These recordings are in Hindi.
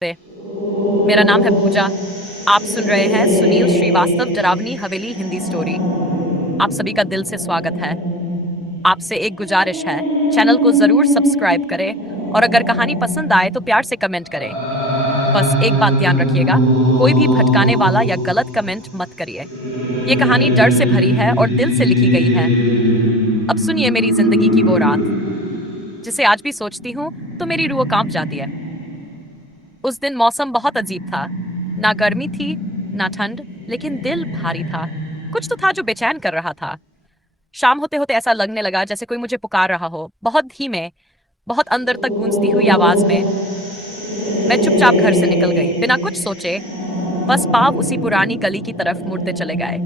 पे। मेरा नाम है पूजा। आप सुन रहे हैं सुनील श्रीवास्तव डरावनी हवेली हिंदी स्टोरी। आप सभी का दिल से स्वागत है। आपसे एक गुजारिश है, चैनल को जरूर सब्सक्राइब करें और अगर कहानी पसंद आए तो प्यार से कमेंट करें। बस एक बात ध्यान रखिएगा, कोई भी भटकाने वाला या गलत कमेंट मत करिए। ये कहानी डर से भरी है और दिल से लिखी गई है। अब सुनिए मेरी जिंदगी की वो रात, जिसे आज भी सोचती हूँ तो मेरी रूह कांप जाती है। उस दिन मौसम बहुत अजीब था। ना गर्मी थी, ना ठंड, लेकिन दिल भारी था। कुछ तो था जो बेचैन कर रहा था। शाम होते होते ऐसा लगने लगा जैसे कोई मुझे पुकार रहा हो, बहुत धीमे, बहुत अंदर तक गूंजती हुई आवाज में। मैं चुपचाप घर से निकल गई, बिना कुछ सोचे। बस पाँव उसी पुरानी गली की तरफ मुड़ते चले गए,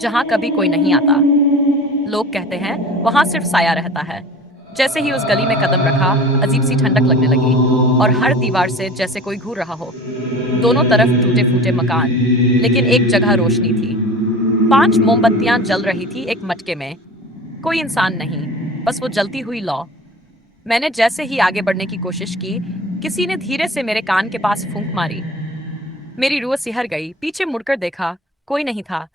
जहां कभी कोई नहीं आता। लोग कहते हैं वहां सिर्फ साया रहता है। जैसे ही उस गली में कदम रखा, अजीब सी ठंडक लगने लगी, और हर दीवार से जैसे कोई घूर रहा हो। दोनों तरफ टूटे फूटे मकान, लेकिन एक जगह रोशनी थी। 5 मोमबत्तियां जल रही थी एक मटके में। कोई इंसान नहीं, बस वो जलती हुई लौ। मैंने जैसे ही आगे बढ़ने की कोशिश की, किसी ने धीरे से मेरे कान के पास फूंक मारी। मेरी रूह सिहर गई। पीछे मुड़कर देखा, कोई नहीं था,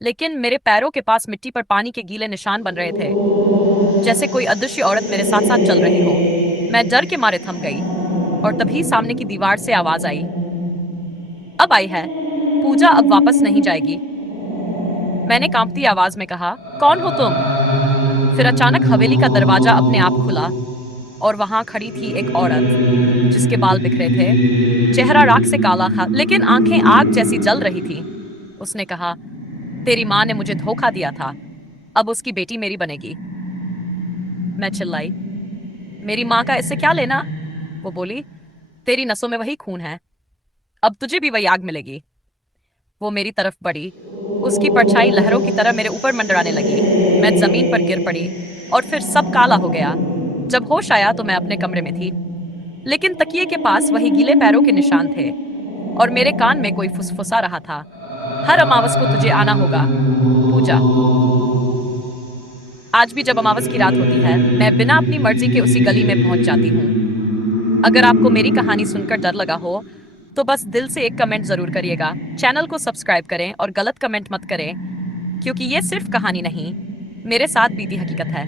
लेकिन मेरे पैरों के पास मिट्टी पर पानी के गीले निशान बन रहे थे, जैसे कोई अदृश्य औरत मेरे साथ साथ चल रही हो। मैं डर के मारे थम गई, और तभी सामने की दीवार से आवाज आई। अब आई है, पूजा अब वापस नहीं जाएगी। मैंने कांपती आवाज में कहा, कौन हो तुम? फिर अचानक हवेली का दरवाजा अपने आप खुला, और वहां खड़ी थी एक औरत, जिसके बाल बिखरे थे, चेहरा राख से काला था, लेकिन आंखें आग जैसी जल रही थी। उसने कहा, तेरी माँ ने मुझे धोखा दिया था, अब उसकी बेटी मेरी बनेगी। मैं चिल्लाई, मेरी माँ का इससे क्या लेना? वो बोली, तेरी नसों में वही खून है, अब तुझे भी वही आग मिलेगी। वो मेरी तरफ बढ़ी। उसकी परछाई लहरों की तरह मेरे ऊपर मंडराने लगी। मैं जमीन पर गिर पड़ी, और फिर सब काला हो गया। जब होश आया तो मैं अपने कमरे में थी, लेकिन तकिए के पास वही गीले पैरों के निशान थे, और मेरे कान में कोई फुसफुसा रहा था, हर अमावस को तुझे आना होगा, पूजा। आज भी जब अमावस की रात होती है, मैं बिना अपनी मर्जी के उसी गली में पहुंच जाती हूँ। अगर आपको मेरी कहानी सुनकर डर लगा हो, तो बस दिल से एक कमेंट जरूर करिएगा। चैनल को सब्सक्राइब करें और गलत कमेंट मत करें, क्योंकि ये सिर्फ कहानी नहीं, मेरे साथ बीती हकीकत है।